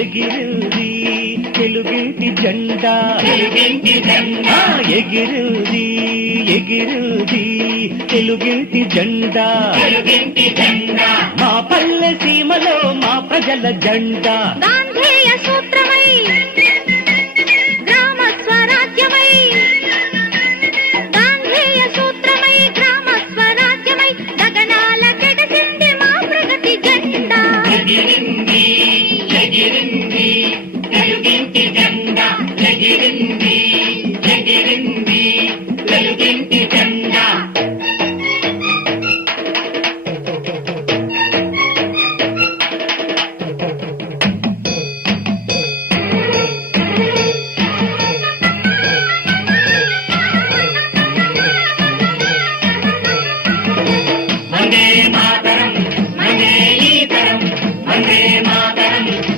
ఎగిరింది తెలుగింటి జెండా ఎగిరింది ఎగిరింది తెలుగింటి జెండా మా పల్లె సీమలో మా ప్రజల జెండా గాంధేయ సూత్రమై గ్రామ స్వరాజ్యమై గాంధేయ సూత్రమై గ్రామ స్వరాజ్యమై గగనాల కెడసింది మా ప్రగతి జెండా ఎగిరింది ఎగిరింది తెలుగింటి జెండా ఎగిరింది